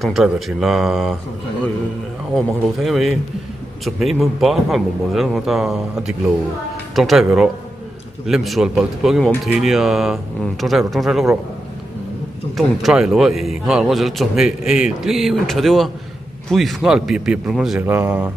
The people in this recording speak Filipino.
trong trai thì là mang đồ thế mấy chụp mấy mươi ba hal một giờ người ta ăn thịt lẩu trong trai rồi lem xuân bạc thì bao nhiêu món thì nè trong trai lúc rồi trong trai lúc ấy ngã nó giờ chụp mấy cái mình chơi đi wa bùi ngã bịa bịa rồi mà giờ là